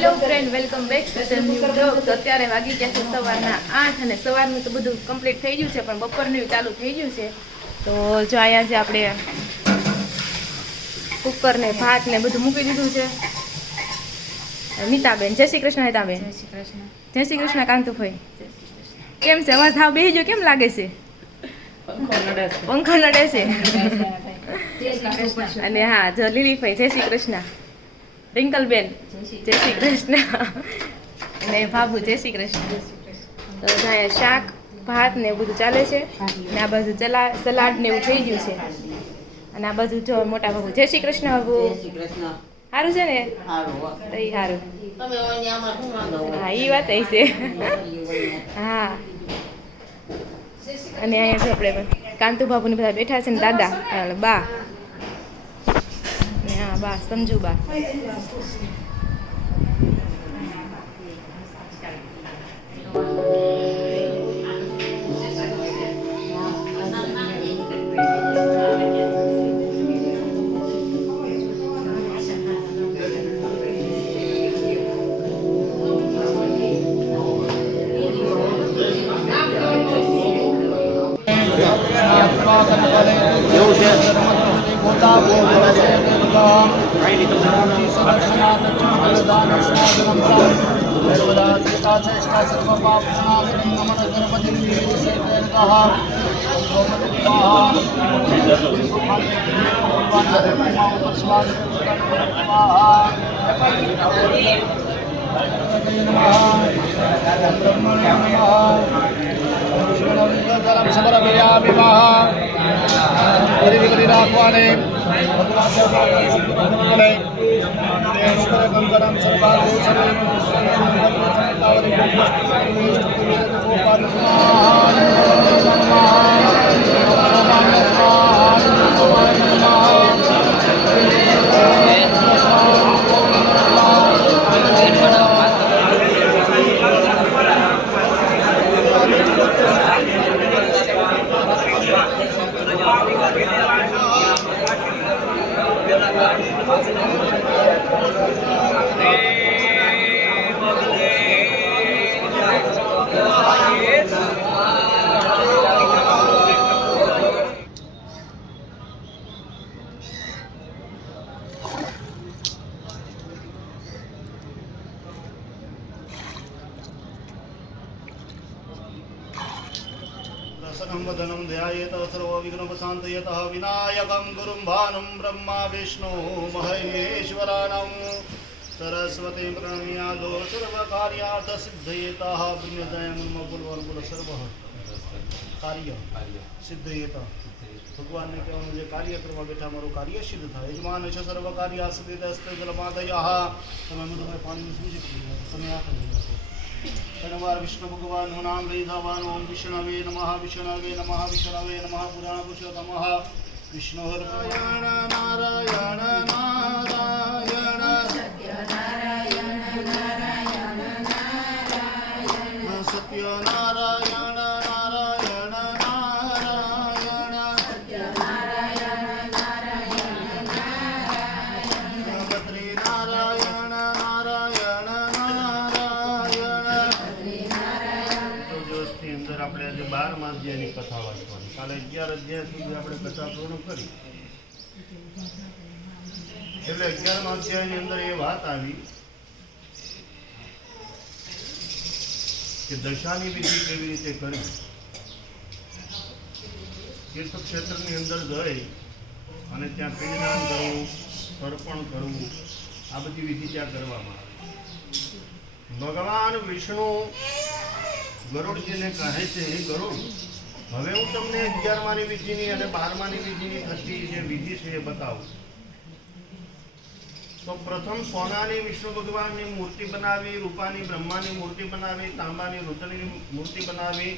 Hello friend, welcome back to new blog. તો અત્યારે વાગી ગયા છે સવારના 8 અને સવારનું તો બધું કમ્પ્લીટ થઈ ગયું છે, પણ બપોરનું ચાલુ થઈ ગયું છે. તો જો અહીંયા છે આપણે કુકર ને ભાત ને બધું મૂકી દીધું છે. નીતાબેન, જય શ્રી કૃષ્ણ. નીતાબેન, જય શ્રી કૃષ્ણ. જય શ્રી કૃષ્ણ. કાંતુભાઈ, કેમ છે? અવાજ થાવ બેસી ગયો, કેમ લાગે છે? પંખો નડે છે. અને હા, જો લીલીભાઈ, જય શ્રી કૃષ્ણ. રિંકલબેન, જય શ્રી કૃષ્ણ. અને બાબુ, જય શ્રી કૃષ્ણ. તો અહીંયા શાક ભાત ને એવું બધું ચાલે છે, અને આ બાજુ સલાડ ને એવું થઈ ગયું છે. અને આ બાજુ જો મોટા બાબુ, જય શ્રી કૃષ્ણ. બાબુ સારું છે ને? તઈ સારું. હા, એ વાત એ છે. હા. અને અહીંયા જો આપણે કાંતુ બાબુ ને બધા બેઠા છે ને, દાદા બા ને હા બા સમજુ બા. રાખવાને वदनं ध्यायेत सर्वविघ्नोपशान्तयतः विनायकं गुरुं भानुं ब्रह्मा विष्णु महेश्वराणां सरस्वती प्रणम्यादो सर्वकार्यार्थसिद्धयेतः पुण्यदयमुन्मकुलवर्कुल सर्व कार्य सिद्धयेतः. ભગવાનને કહેવાનું જે કાર્ય કરવા બેઠા મારું કાર્ય સિદ્ધ થાય. યજમાન છે સર્વ કાર્ય સિદ્ધ અસ્તે જલમાદયઃ. તમે બધું પાણી શું છે તમે આ કરી નાખો. શનિવાર વિષ્ણુ ભગવાનનું નામ લઈ જવાનું. ઓમ વિષ્ણવે નમઃ, વિષ્ણવે નમઃ, વિષ્ણવે નમઃ. પુરાણ પુરુષોત્તમ વિષ્ણુ નારાયણ નારાયણ નારાયણ સત્ય નારાયણ નારાયણ નારાયણ ભદ્રી નારાયણ નારાયણ આપણે આજે 12મા અધ્યાયની કથા વાંચવાની. કાલે 11 અધ્યાય સુધી આપણે કથા પૂર્ણ કરી. એટલે 11મા અધ્યાયની અંદર એ વાત આવી કે દશાની વિધિ કેવી રીતે કરવી. તીર્થક્ષેત્રની અંદર જઈ અને ત્યાં પિંડદાન કરવું, તર્પણ કરવું, આ બધી વિધિ ત્યાં કરવામાં આવે. ભગવાન વિષ્ણુ ગરુડજીને કહે છે, હે ગરુડ, હવે હું તમને 11માની વિધિની અને 12માની વિધિની થતી જે વિધિ છે એ બતાવું. તો પ્રથમ સોનાની વિષ્ણુ ભગવાનની મૂર્તિ બનાવી, રૂપાની બ્રહ્માની મૂર્તિ બનાવી, તાંબાની રુદ્રની મૂર્તિ બનાવી,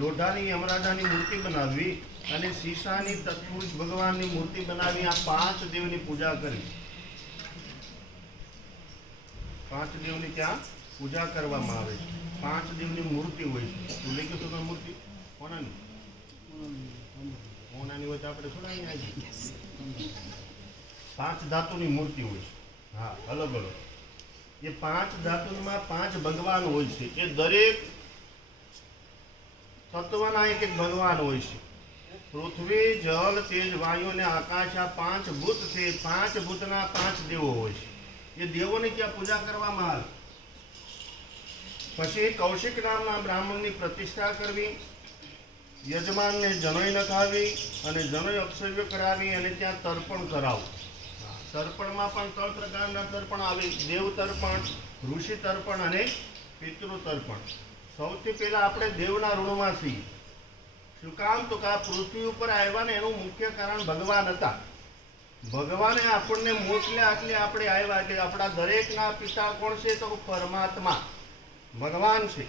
લોઢાની યમરાજાની મૂર્તિ બનાવી અને શીશાની તત્પુરુષ ભગવાનની મૂર્તિ બનાવી. આ 5 દેવની પૂજા કરી. 5 દેવની ત્યાં પૂજા કરવામાં આવે છે. 5 દેવની મૂર્તિ હોય છે. તું લઈ ગયો તો મૂર્તિ કોનાની? કોનાની હોય તો આપણે શું અહીં આવી 5 ધાતુની મૂર્તિ હોય છે. હા, અલગ અલગ. એ 5 ધાતુમાં 5 ભગવાન હોય છે. એ દરેક તત્વના એક એક ભગવાન હોય છે. પૃથ્વી, જળ, તેજ, વાયુ અને આકાશ, આ 5 ભૂત છે. 5 ભૂતના 5 દેવો હોય છે. એ દેવોની ત્યાં પૂજા કરવામાં આવે. પછી કૌશિક નામના બ્રાહ્મણની પ્રતિષ્ઠા કરવી, યજમાનને જનોઈ નખાવી અને જનોઈ અક્ષવ્ય કરાવી અને ત્યાં તર્પણ કરાવવું. તર્પણમાં પણ 3 પ્રકારના તર્પણ આવે: દેવ તર્પણ, ઋષિ તર્પણ અને પિતૃ તર્પણ. સૌથી પહેલા આપણે દેવના ઋણમાં છીએ. શું કામ? તો કે આ પૃથ્વી ઉપર આવ્યા ને એનું મુખ્ય કારણ ભગવાન હતા. ભગવાને આપણને મોકલ્યા એટલે આપણે આવ્યા. એટલે આપણા દરેકના પિતા કોણ છે? તો પરમાત્મા ભગવાન છે.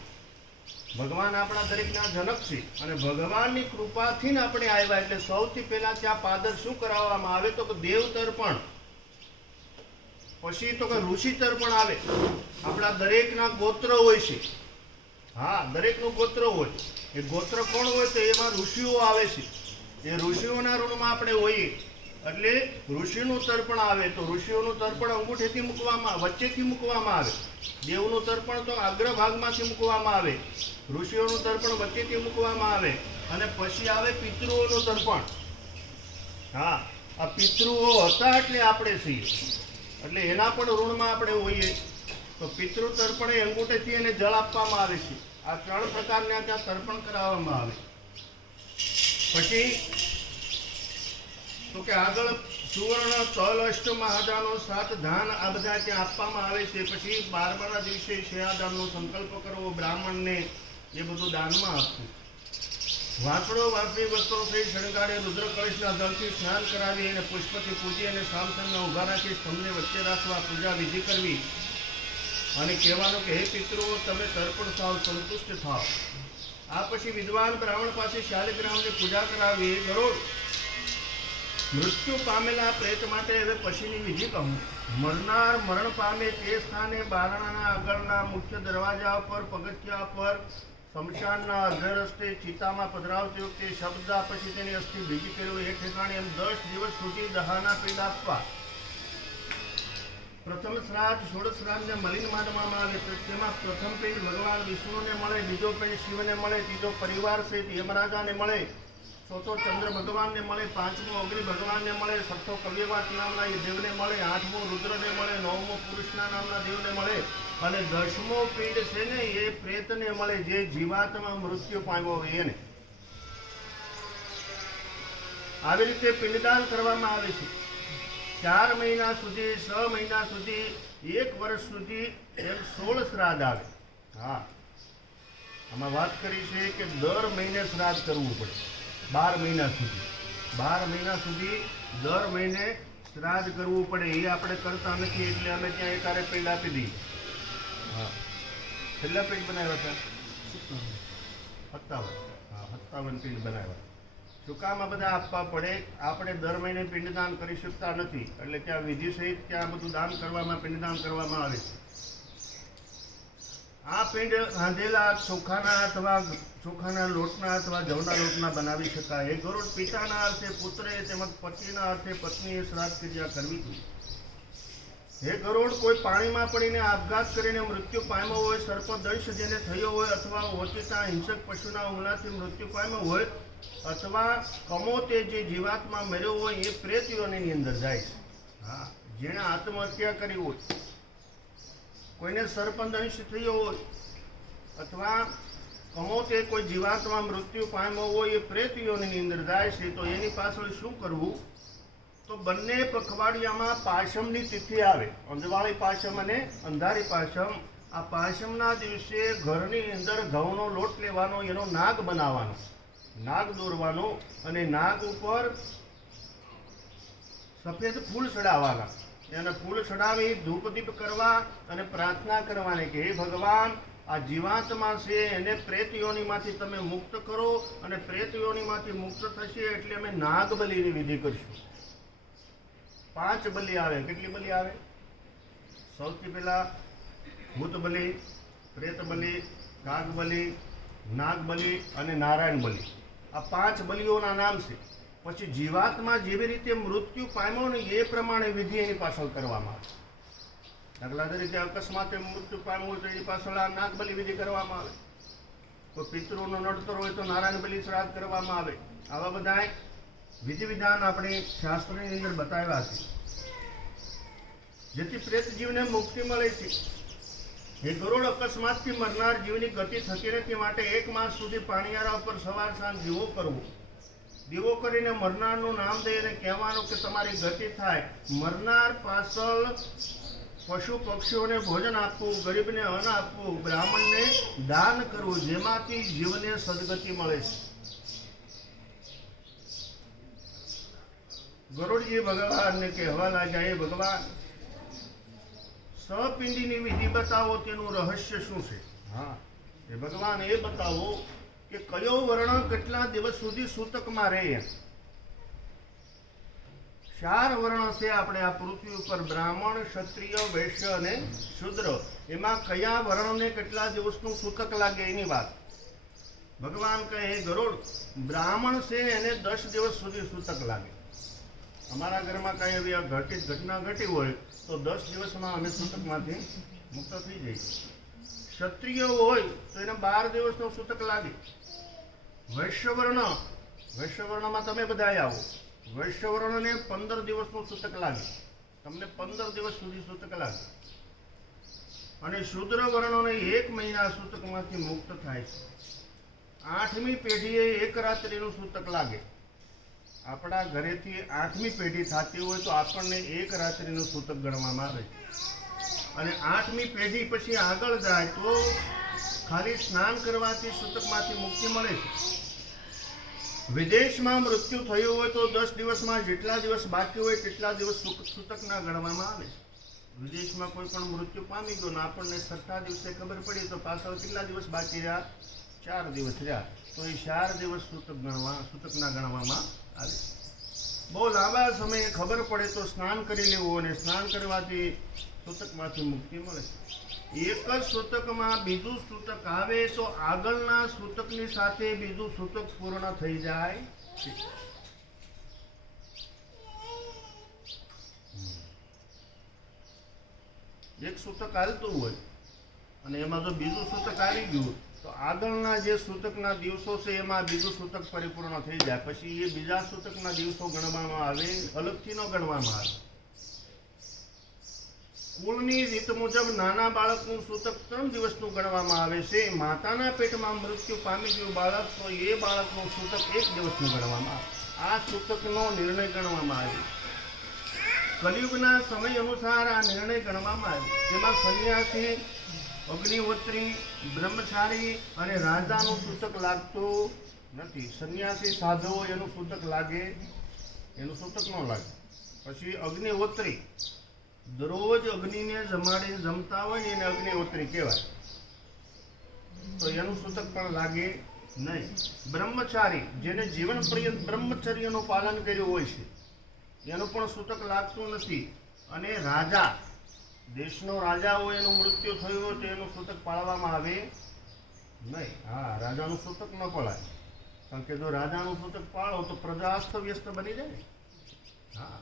ભગવાન આપણા દરેકના જનક છે અને ભગવાનની કૃપાથી જ આપણે આવ્યા. એટલે સૌથી પહેલા ત્યાં પાદર શું કરાવવામાં આવે? તો કે દેવ તર્પણ. પછી તો કે ઋષિ તર્પણ આવે. આપણા દરેકના ગોત્ર હોય છે. હા, દરેકનું ગોત્ર હોય. એ ગોત્ર કોણ હોય? તો એમાં ઋષિઓ આવે છે. એ ઋષિઓના ઋણમાં આપણે હોઈએ એટલે ઋષિનું તર્પણ આવે. તો ઋષિઓનું તર્પણ અંગૂઠેથી મૂકવામાં, વચ્ચેથી મૂકવામાં આવે. દેવનું તર્પણ તો અગ્રભાગમાંથી મૂકવામાં આવે. ઋષિઓનું તર્પણ વચ્ચેથી મૂકવામાં આવે. અને પછી આવે પિતૃઓનું તર્પણ. હા, આ પિતૃઓ હતા એટલે આપણે છીએ. એટલે એના પણ ઋણમાં આપણે હોઈએ. તો પિતૃ તર્પણ એ અંગૂઠેથી એને જળ આપવામાં આવે છે. આ 3 પ્રકારના ત્યાં તર્પણ કરાવવામાં આવે. પછી તો કે આગળ સુવર્ણ, તલ, અષ્ટ મહાદાનો, 7 ધાન આ બધા ત્યાં આપવામાં આવે છે. પછી 12માના દિવસે શેયાદાનનો સંકલ્પ કરવો, બ્રાહ્મણને એ બધું દાનમાં આપવું. વાંસળો, વાંસળી વસ્ત્રો થઈ શણગારે, રુદ્ર કળશના જળથી સ્નાન કરાવી અને પુષ્પથી પૂજી અને સામસામના ઊભા રાખી સ્તંભને વચ્ચે રાખવા, પૂજા વિધિ કરવી અને કહેવાનું કે હે પિતૃઓ, તમે તર્પણ થાવ, સંતુષ્ટ થાવ. આ પછી વિદ્વાન બ્રાહ્મણ પાસે શાલિગ્રામની પૂજા કરાવી. ગરુડ મૃત્યુ પામેલા પ્રેત માટે હવે પછીની વિધિ કહું. મરનાર મરણ પામે તે સ્થાને બારણાના આગળના મુખ્ય દરવાજા પર, પગથિયા પર, શમશાનના અર્ધ રસ્તે, ચિતામાં પધરાવતી વખતે શબ્દ પછી તેની અસ્થિ ભેગી કરવી. એ ઠેકાણે એમ 10 દિવસ સુધી દહાના પિંડ આપવા. પ્રથમ શ્રાદ્ધ, ષોડશ શ્રાદ્ધને મલિન માનવામાં આવે. તેમાં પ્રથમ પિંડ ભગવાન વિષ્ણુને મળે, બીજો પિંડ શિવને મળે, ત્રીજો પરિવાર સહિત યમરાજાને મળે, ચોથો ચંદ્ર ભગવાનને મળે, 5મો અગ્નિ ભગવાનને મળે, 6થો કવ્યવાત નામના એ દેવને મળે, 8મો રુદ્રને મળે, 9મો પુરુષના નામના દેવને મળે અને 10મો પિંડ છે ને એ પ્રેતને મળે, જે જીવાત્મા મૃત્યુ પામ્યો હોય એને. આવી રીતે પિંડદાન કરવામાં આવે છે. 4 મહિના સુધી, 6 મહિના સુધી, 1 વર્ષ સુધી એમ 16 શ્રાદ્ધ આવે. હા, આમાં વાત કરી છે કે દર મહિને શ્રાદ્ધ કરવું પડે. 12 મહિના સુધી, 12 મહિના સુધી દર મહિને શ્રાદ્ધ કરવું પડે. એ આપણે કરતા નથી એટલે અમે ત્યાં એકારે પિંડ આપી દઈએ. હા, કેટલા પિંડ બનાવ્યા હતા? 57. હા, 57 પિંડ બનાવ્યા. શું કામ આ બધા આપવા પડે? આપણે દર મહિને પિંડદાન કરી શકતા નથી એટલે ત્યાં વિધિ સહિત ત્યાં બધું દાન કરવામાં, પિંડદાન કરવામાં આવે છે. આ પિંડ રાંધેલા ચોખાના લોટના અથવા જવના લોટના બનાવી શકાય. એ ગરુડ પિતાના અર્થે પુત્રએ તેમજ પતિના અર્થે પત્નીએ શ્રાદ્ધ ક્રિયા કરવી જોઈએ. હે ગરુડ, કોઈ પાણીમાં પડીને આપઘાત કરીને મૃત્યુ પામ્યો હોય, સર્પદંશ જેને થયો હોય અથવા ઓચિતા હિંસક પશુના હુમલાથી મૃત્યુ પામ્યો હોય અથવા કમોતે જે જીવાત્મા મર્યો હોય એ પ્રેત યોનિની અંદર જાય છે. હા, જેણે આત્મહત્યા કરી હોય, કોઈને સર્પદંશ થયો હોય અથવા કમોતે કોઈ જીવાત્મા મૃત્યુ પામ્યો હોય એ પ્રેત યોનિની અંદર જાય છે. તો એની પાછળ શું કરવું? તો બંને પખવાડિયામાં પાશમની તિથિ આવે, અંજવાળી પાશમ અને અંધારી પાશમ. આ પાશમના દિવસે ઘરની અંદર ઘઉંનો લોટ લેવાનો, એનો નાગ બનાવવાનો, નાગ દોરવાનો અને નાગ ઉપર સફેદ ફૂલ ચડાવવાના. એને ફૂલ ચડાવી ધૂપદીપ કરવા અને પ્રાર્થના કરવાની કે હે ભગવાન, આ જીવાત્મા છે એને પ્રેત યોનિમાંથી તમે મુક્ત કરો અને પ્રેત યોનિમાંથી મુક્ત થશે એટલે અમે નાગ બલિની વિધિ કરીશું. 5 બલિ આવે. કેટલી બલિ આવે? સૌથી પહેલા ભૂત બલિ, પ્રેત બલિ, કાગ બલિ, નાગ બલિ અને નારાયણ બલિ. આ 5 બલિઓના નામ છે. પછી જીવાત્મા જેવી રીતે મૃત્યુ પામ્યો ને એ પ્રમાણે વિધિ એની પાછળ કરવામાં આવે. દાખલા તરીકે અકસ્માતે મૃત્યુ પામ્યું હોય તો એની પાછળ આ નાગબલી વિધિ કરવામાં આવે. કોઈ પિતૃનો નડતર હોય તો નારાયણ બલિ શ્રાદ્ધ કરવામાં આવે. આવા બધા વિધિ વિધાન આપણે શાસ્ત્રની અંદર બતાવ્યા છે, જેથી પ્રેત જીવને મુક્તિ મળે છે. એ ગરુડ અકસ્માતથી મરનાર જીવની ગતિ થતી નથી, માટે 1 માસ સુધી પાણીયારા ઉપર સવાર સાંજ દીવો કરવો. દીવો કરીને મરનારનું નામ દઈને કહેવાનું કે તમારી ગતિ થાય. મરનાર પાછળ પશુ પક્ષીઓને ભોજન આપવું, ગરીબને અન્ન આપવું, બ્રાહ્મણને દાન કરવું, જેમાંથી જીવને સદગતિ મળે છે. ગરુડજી ભગવાનને કહેવા લાગ્યા, હે ભગવાન, સપિંડીની વિધિ બતાવો, તેનું રહસ્ય શું છે? હા, એ ભગવાન એ બતાવો કે કયો વર્ણ કેટલા દિવસ સુધી સૂતકમાં રહે. 4 વર્ણ છે આપણે આ પૃથ્વી ઉપર, બ્રાહ્મણ, ક્ષત્રિય, વૈશ્ય અને શૂદ્ર. એમાં કયા વર્ણને કેટલા દિવસનું સૂતક લાગે એની વાત ભગવાન કહે. ગરુડ, બ્રાહ્મણ છે એને 10 દિવસ સુધી સૂતક લાગે. અમારા ઘરમાં કઈ એવી ઘટના ઘટી હોય તો 10 દિવસમાં અમે સૂતકમાંથી મુક્ત થઈ જઈએ. ક્ષત્રિય હોય તો એને 12 દિવસનો સૂતક લાગે. વૈશ્યવર્ણમાં તમે બધા આવો. વૈશ્યવર્ણને 15 દિવસનું સૂતક લાગે. તમને 15 દિવસ સુધી સૂતક લાગે. અને શૂદ્ર વર્ણોને 1 મહિના સૂતકમાંથી મુક્ત થાય છે. 8મી પેઢીએ 1 રાત્રિનું સૂતક લાગે. આપણા ઘરેથી 8મી પેઢી થતી હોય તો આપણને 1 રાત્રિનું સૂતક ગણવામાં આવે. અને 8મી પેઢી પછી આગળ જાય તો ખાલી સ્નાન કરવાથી સૂતકમાંથી મુક્તિ મળે છે. વિદેશમાં મૃત્યુ થયું હોય તો 10 દિવસમાં જેટલા દિવસ બાકી હોય તેટલા દિવસ સૂતકના ગણવામાં આવે છે. વિદેશમાં કોઈ પણ મૃત્યુ પામી ગયો ને આપણને 6થા દિવસે ખબર પડી તો પાછળ કેટલા દિવસ બાકી રહ્યા? 4 દિવસ રહ્યા. તો એ 4 દિવસ સૂતકના ગણવામાં આવે. બહુ લાંબા સમયે ખબર પડે તો સ્નાન કરી લેવું, અને સ્નાન કરવાથી સૂતકમાંથી મુક્તિ મળે. એક જ સૂતકમાં બીજું સૂતક આવે તો આગળના સૂતકની સાથે બીજું સૂતક પૂર્ણ થઈ જાય છે. એક સૂતક હાલતું હોય અને એમાં જો બીજું સૂતક આવી ગયું તો આગળના જે સૂતકના દિવસો છે એમાં બીજું સૂતક પરિપૂર્ણ થઈ જાય. પછી એ બીજા સૂતકના દિવસો ગણવામાં આવે, અલગથી ન ગણવામાં આવે. કુળની રીત મુજબ નાના બાળકનું સૂતક 3 દિવસનું ગણવામાં આવે છે. માતાના પેટમાં મૃત્યુ પામી ગયું બાળક તો એ બાળકનું સૂતક 1 દિવસનું ગણવામાં આવે. આ સૂતકનો નિર્ણય ગણવામાં આવે. કલિયુગના સમય અનુસાર આ નિર્ણય ગણવામાં આવે. તેમાં સંન્યાસી, અગ્નિહોત્રી, બ્રહ્મચારી અને રાજાનું સૂતક લાગતું નથી. સંન્યાસી સાધુઓ એનું સૂતક લાગે, એનું સૂતક ન લાગે. પછી અગ્નિહોત્રી દરરોજ અગ્નિને જમાડીને જમતા હોય ને એને અગ્નિહોત્રી કહેવાય, તો એનું સૂતક પણ લાગે નહીં. બ્રહ્મચારી, જેને જીવન પર્યંત બ્રહ્મચર્યનું પાલન કર્યું હોય છે, એનું પણ સૂતક લાગતું નથી. અને રાજા, દેશનો રાજા હોય એનું મૃત્યુ થયું હોય તો એનું સૂતક પાળવામાં આવે નહીં. હા, રાજાનું સૂતક ન પળાય, કારણ કે જો રાજાનું સૂતક પાળો તો પ્રજા અસ્તવ્યસ્ત બની જાય ને. હા,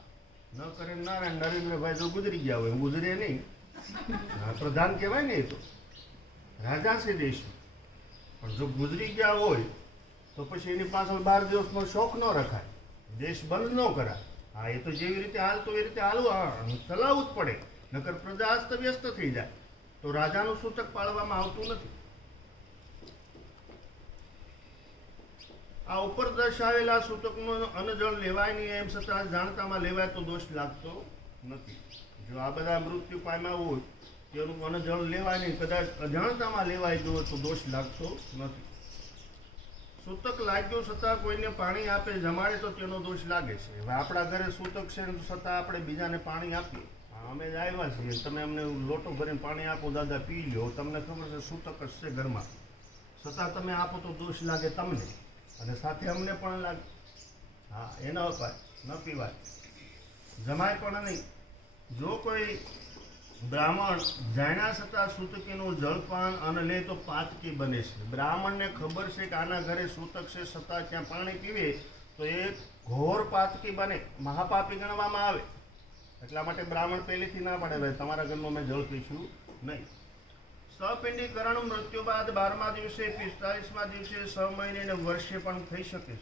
ન કરે નારાયણ નરેન્દ્રભાઈ જો ગુજરી ગયા હોય, ગુજરે નહીં, પ્રધાન કહેવાય ને, એ તો રાજા છે દેશનો. પણ જો ગુજરી ગયા હોય તો પછી એની પાછળ 12 દિવસનો શોખ ન રખાય, દેશ બંધ ન કરાય. હા, એ તો જેવી રીતે હાલતો એ રીતે હાલવું, ચલાવવું જ પડે, નકર પ્રજા અસ્તવ્યસ્ત થઈ જાય. તો રાજાનું સૂતક પાળવામાં આવતું નથી. આ ઉપર દર્શાવેલા સૂતકનું અન્નજળ લેવાય નહીં, એમ છતાં જાણતામાં લેવાય તો દોષ લાગતો નથી. જો આ બધા મૃત્યુ પામ્યા હોય તેનું અન્નજળ લેવાય નહીં, કદાચ અજાણતામાં લેવાય ગયો તો દોષ લાગતો નથી. સૂતક લાગ્યું છતાં કોઈને પાણી આપે, જમાડે તો તેનો દોષ લાગે છે. હવે આપણા ઘરે સૂતક છે છતાં આપણે બીજાને પાણી આપીએ. અમે જ આવ્યા છીએ, તમે અમને લોટો ભરીને પાણી આપો, દાદા પી લો, તમને ખબર છે સૂતક જ છે ઘરમાં, છતાં તમે આપો તો દોષ લાગે તમને, અને સાથે અમને પણ લાગે. હા, એ ન અપાય, ન પીવાય, જમાય પણ નહીં. જો કોઈ બ્રાહ્મણ જાણ્યા છતાં સૂતકીનું જળપાન અને લે તો પાતકી બને છે. બ્રાહ્મણને ખબર છે કે આના ઘરે સૂતક છે છતાં ત્યાં પાણી પીવે તો એ ઘોર પાતકી બને, મહાપાપી ગણવામાં આવે. એટલા માટે બ્રાહ્મણ પહેલેથી ના પાડે ભાઈ તમારા ઘરનું મેં જળ પીશું નહીં. સપિંડીકરણ મૃત્યુ બાદ 12મા દિવસે 45મા દિવસે 6 મહિને અને વર્ષે પણ થઈ શકે છે.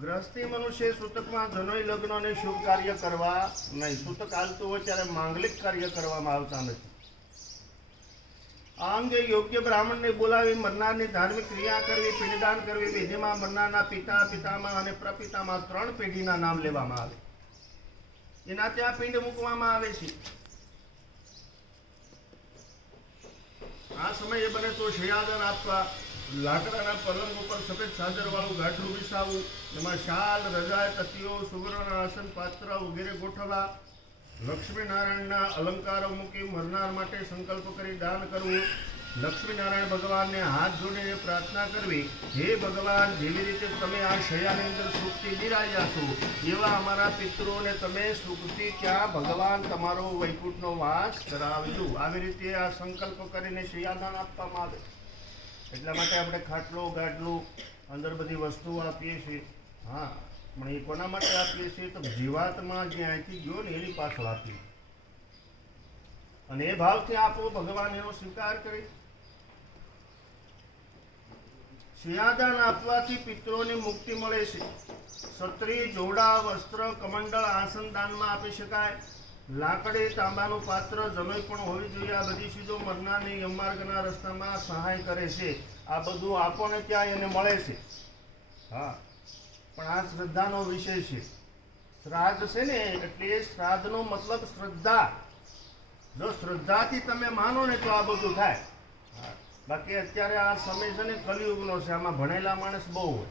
ગ્રહસ્થી મનુષ્ય સૂતકમાં જનોઈ લગ્ન અને શુભ કાર્ય કરવા નહીં. સૂતક હાલતું હોય ત્યારે માંગલિક કાર્ય કરવામાં આવતા નથી. આ અંગે યોગ્ય બ્રાહ્મણને બોલાવી મરનારની ધાર્મિક ક્રિયા કરવી, પિંડદાન કરવી. વિધિમાં મરનારના પિતા, પિતામહ અને પ્રપિતામાં 3 પેઢીના નામ લેવામાં આવે. એના ત્યાં પિંડ મૂકવામાં આવે છે. આ સમયે બને તો શયાદન આપવા, લાકડાના પલંગ ઉપર સફેદ ચાદરવાળું ગાડલું વિછાવવું, એમાં શાલ, રજાય, તકીઓ, સુવર્ણના આસન, પાત્ર વગેરે ગોઠવવા, લક્ષ્મીનારાયણના અલંકારો મૂકી મરનાર માટે સંકલ્પ કરી દાન કરવું. લક્ષ્મીનારાયણ ભગવાનને હાથ જોડીને પ્રાર્થના કરવી, હે ભગવાન, જેવી રીતે તમે આ શયાની અંદર સુખથી બિરાજ્યા છો એવા અમારા પિતૃઓને તમે સુખથી ત્યાં ભગવાન તમારો વૈકુંઠનો વાસ કરાવજો. આવી રીતે આ સંકલ્પ કરીને શયાદાન આપવામાં આવે. એટલા માટે આપણે ખાટલો, ગાડલું, અંદર બધી વસ્તુઓ આપીએ છીએ. હા, પણ એ કોના માટે આપીએ છીએ? તો જીવાત્મા જે અહીંથી ગયો ને એની પાછળ આપીએ, અને એ ભાવથી આપો, ભગવાન એનો સ્વીકાર કરે. શિયાદાન આપવાથી પિતૃઓની મુક્તિ મળે છે. છત્રી, જોડા, વસ્ત્ર, કમંડળ, આસન દાનમાં આપી શકાય. લાકડી, તાંબાનું પાત્ર, જનોઈ પણ હોવી જોઈએ. આ બધી ચીજો મરનારની યમમાર્ગના રસ્તામાં સહાય કરે છે. આ બધું આપો ને ત્યાં એને મળે છે. હા, પણ આ શ્રદ્ધાનો વિષય છે. શ્રાદ્ધ છે ને, એટલે શ્રાદ્ધનો મતલબ શ્રદ્ધા. જો શ્રદ્ધાથી તમે માનો ને તો આ બધું થાય. બાકી અત્યારે આ સમય છે ને કલિયુગનો છે. આમાં ભણેલા માણસ બહુ હોય.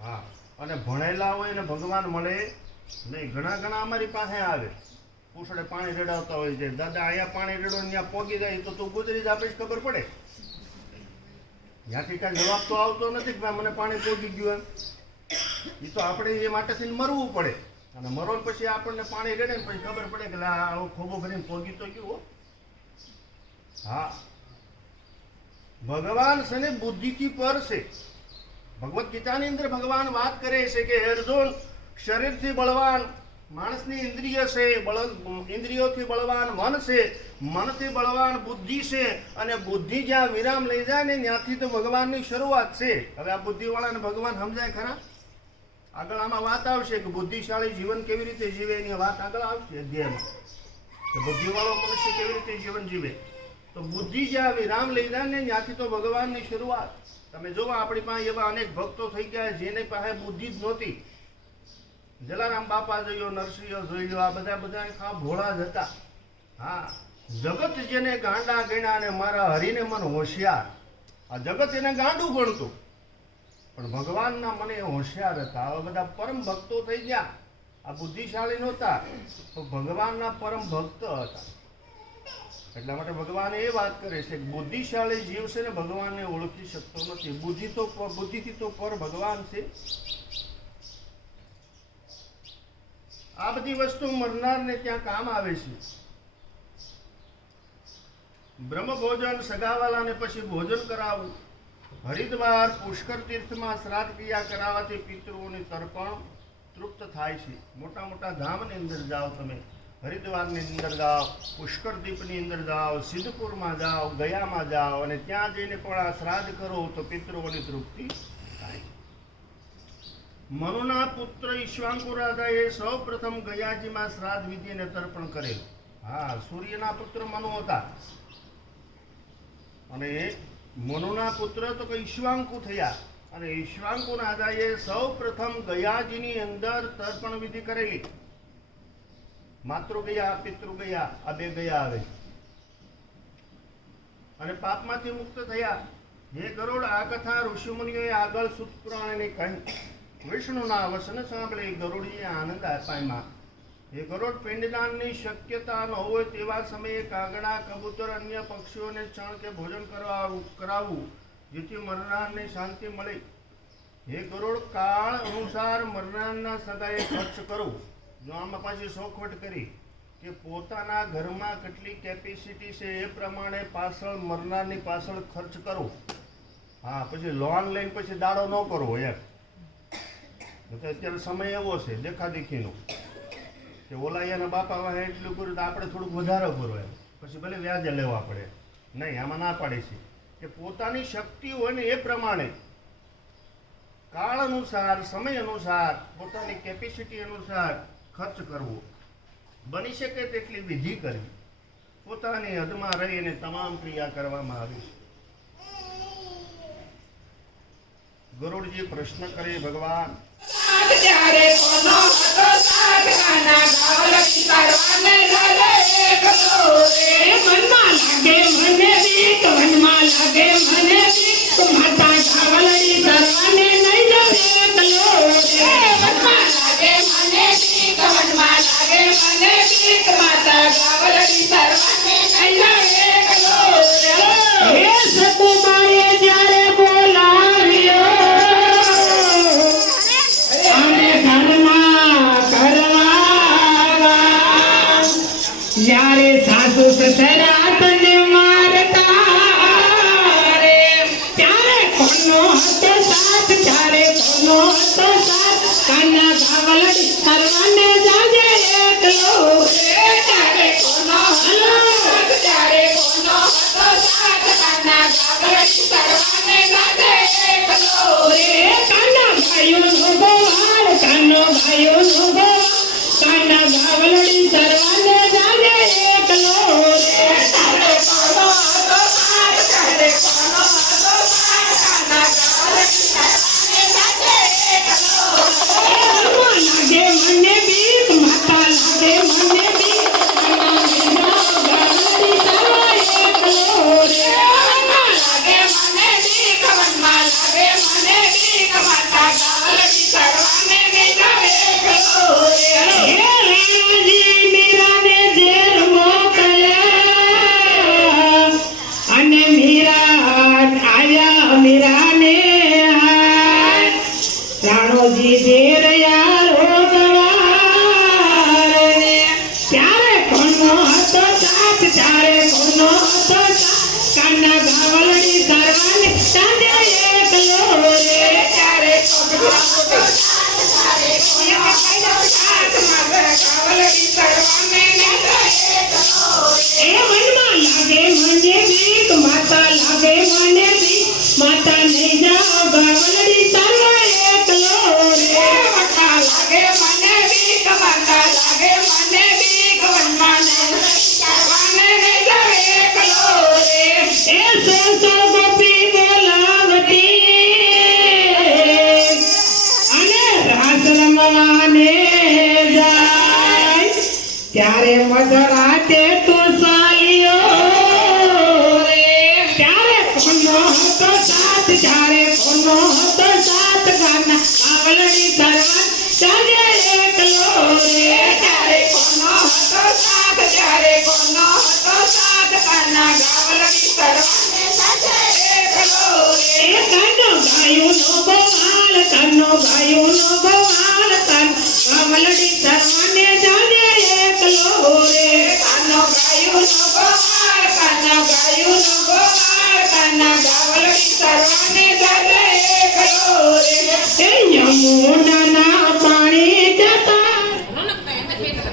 હા, અને ભણેલા હોય ને ભગવાન મળે નહીં. ઘણા અમારી પાસે આવે, પૂછડે પાણી રેડાવતા હોય છે. દાદા અહીંયા પાણી રેડો ત્યાં પોગી જાય તો તું ગુજરી જ આપીશ, ખબર પડે? ત્યાંથી કાંઈ જવાબ તો આવતો નથી કે ભાઈ મને પાણી પોગી ગયું. એ તો આપણે એ માટેથી મરવું પડે, અને મરો પછી આપણને પાણી રેડે ને પછી ખબર પડે કે આ ખોબો ભરીને પોગી તો ગયું. હા, ભગવાન છે ને બુદ્ધિથી પર છે. ભગવદ્ ગીતાની અંદર ભગવાન વાત કરે છે કે અર્જુન, શરીરથી બળવાન માણસની ઇન્દ્રિય છે, ઇન્દ્રિયોથી બળવાન મન છે, મનથી બળવાન બુદ્ધિ છે, અને બુદ્ધિ જ્યાં વિરામ લઈ જાય ને ત્યાંથી તો ભગવાનની શરૂઆત છે. હવે આ બુદ્ધિવાળાને ભગવાન સમજાય ખરા? આગળ આમાં વાત આવશે કે બુદ્ધિશાળી જીવન કેવી રીતે જીવે એની વાત આગળ આવશે અધ્યાયમાં, કે બુદ્ધિવાળો મનુષ્ય કેવી રીતે જીવન જીવે. તો બુદ્ધિ જ્યાં વિરામ લઈ જાય ને ત્યાંથી તો ભગવાનની શરૂઆત. તમે જુઓ આપણી પાસે એવા અનેક ભક્તો થઈ ગયા જેની પાસે બુદ્ધિ જ નહોતી. જલારામ બાપા જોઈ લો, નરસિંહ જોઈ લો, આ બધા ખા ભોળા જ હતા. હા, જગત જેને ગાંડા ગણ્યા ને મારા હરીને મન હોશિયાર. આ જગત એને ગાંડું ગણતું, પણ ભગવાનના મને હોશિયાર હતા. આવા બધા પરમ ભક્તો થઈ ગયા. આ બુદ્ધિશાળી નહોતા, તો ભગવાનના પરમ ભક્ત હતા. એટલા માટે ભગવાન એ વાત કરે છે કે બુદ્ધિશાળી જીવ છે ને ભગવાનને ઓળખી શકતો નથી. બુદ્ધિથી તો પર ભગવાન છે. આ બધી વસ્તુ મરનારને ત્યાં કામ આવે છે. બ્રહ્મ ભોજન, સગાવાલાને પછી ભોજન કરાવવું. હરિદ્વાર, પુષ્કર તીર્થમાં શ્રાદ્ધ ક્રિયા કરાવવાથી પિતૃઓની તર્પણ તૃપ્ત થાય છે. મોટા ધામની અંદર જાઓ, તમે હરિદ્વારની અંદર જાઓ, પુષ્કર દીપની અંદર જાઓ, સિદ્ધપુરમાં જાઓ, ગયામાં જાઓ, અને ત્યાં જઈને પણ આ શ્રાદ્ધ કરો તો પિતૃઓની તૃપ્તિ થાય. મનુના પુત્ર ઈશ્વાંકુ રાજાએ સૌ પ્રથમ ગયાજીમાં શ્રાદ્ધ વિધિ અને તર્પણ કરેલું. હા, સૂર્યના પુત્ર મનુ હતા, અને મનુના પુત્ર તો કે ઈશ્વાંકુ થયા, અને ઈશ્વાંકુ રાજાએ સૌ પ્રથમ ગયાજીની અંદર તર્પણ વિધિ કરેલી. માતૃ ગયા, પિતૃ ગયા, આ બે ગયા આવે, અને પાપમાંથી મુક્ત થયા. હે ગરુડ, આ કથા ઋષિમુનિઓએ આગળ સૂત પુરાણની કહી. વિષ્ણુના વચન સાંભળી ગરુડીએ આનંદ પામ્યા. એ ગરુડ, પિંડદાનની શક્યતા ન હોય તેવા સમયે કાગડા, કબૂતર, અન્ય પક્ષીઓને ચણ કે ભોજન કરાવવું, જેથી મરનારને શાંતિ મળે. હે ગરુડ, કાળ અનુસાર મરનારના સગાએ ખર્ચ કરવું. જો આમાં પાછી શોખવટ કરી કે પોતાના ઘરમાં કેટલી કેપેસિટી છે એ પ્રમાણે પાછળ મરનારની પાછળ ખર્ચ કરવો. હા, પછી લોન લઈને પછી દાડો ન કરવો એમ. અત્યારે સમય એવો છે દેખાદેખીનો. કે ઓલાયાના બાપા વાહે એટલું કર્યું તો આપણે થોડુંક વધારે કરો એમ, પછી ભલે વ્યાજે લેવા પડે. નહીં, આમાં ના પાડે છે કે પોતાની શક્તિ હોય ને એ પ્રમાણે કાળ અનુસાર, સમય અનુસાર, પોતાની કેપેસિટી અનુસાર ખર્ચ કરવો, બની શકે તેટલી વિધિ કરવી, પોતાની હદમાં રહીને તમામ ક્રિયા કરવામાં આવી છે. ગરુડજી પ્રશ્ન કરે, ભગવાન ત્યારે કોનો હતો સાથ કાના ગાવલડી કરવાને લાગે એકલો રે મનમાં લાગે મને બીક મનમાં લાગે મને બીક માતા ગાવલડી કરવાને નહીં જાવે એકલો રે મનમાં લાગે મને બીક મનમાં લાગે મને બીક માતા ગાવલડી કરવાને નહીં જાવે એકલો રે હે સતુમાએ જ્યારે બોલાવ્યો જ્યારે સાસુ સસરા તને મારતા રે ત્યારે કોનો હતો સાથ, ત્યારે કોનો હતો સાથ, કાના ગાવલડી કરવાને જાજે એકલો રે ત્યારે કોનો હતો સાથ, ત્યારે કોનો હતો સાથ, કાના ગાવલડી કરવાને જાજે એકલો રે કાના ભાઈઓનો ગોવાળ, કાનો ભાઈઓનો ગોવાળ, કાના ગાવલડી કરવાને જાજે એકલો રે તારે કોનો હતો સાથ, તારે કોનો હતો સાથ, કાના ગાવલડી કરવાને જાજે એકલો રે લાગે મને બીક માતા લાગે મને બીક ગાવલડી કરવા એકલો રે લાગે મને બીક મનમાં લાગે મને બીક માતા ગાવલડી કરવાને નહીં જાવે એકલો રે હે રાણાજી મીરાને ઝેર મોકલ્યા અને મીરા આવ્યા મીરાને રાણોજી ઝેરયા રોગવારને ત્યારે કોનો હતો સાથ, ત્યારે કોનો હતો સાથ, કાના ગાવલડી કરવાને જાજે એકલો રે ત્યારે કોનો હતો સાથ, ત્યારે કોનો હતો સાથ, મારા ગાવલડી કરવાને નહીં જાવે એકલો રે મનમાં લાગે મને બીક માતા લાગે મને બીક માતા નહીં જાઓ ગાવલડી કરવા એકલો રે માતા લાગે મને બીક માતા લાગે મને બીક મનમાં કરવાને નહીં જાવે એકલો રે એ સેસો ગોપી બોલાવતી અને રાસ રમવાને જાય ત્યારે મધરાતે તું ચાલ્યો રે ત્યારે કોનો હતો સાથ, ત્યારે કોનો હતો સાથ, ગાના ગાવલડી કરવા જાજે એકલો રે ત્યારે કોનો હતો સાથ, ત્યારે કોનો હતો સાથ, ગાના ગાવલડી કરવાને જાજે એકલો રે કાનો ગાયુંનો ગોવાળ, કાનો ગાયુંનો ગોવાળ, કાનો ગાવલડી કરવાને જાજે એકલો રે કાનો ગાયુંનો ગોવાળ, કાનો ગાયુંનો ગોવાળ, કાના ગાવલડી કરવાને જાજે એકલો રે હે યમુનાના પાણી જતા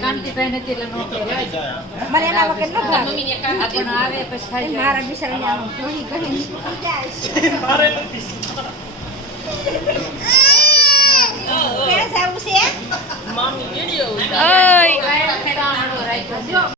કાંતિભાઈ નથી એટલે નો કહેવાય. મને એના વગર ન ભાવે. પણ આવે પછી ખાઈ જાય. મારા બિચારાને આમ ઘણી ઘણી જાય છે.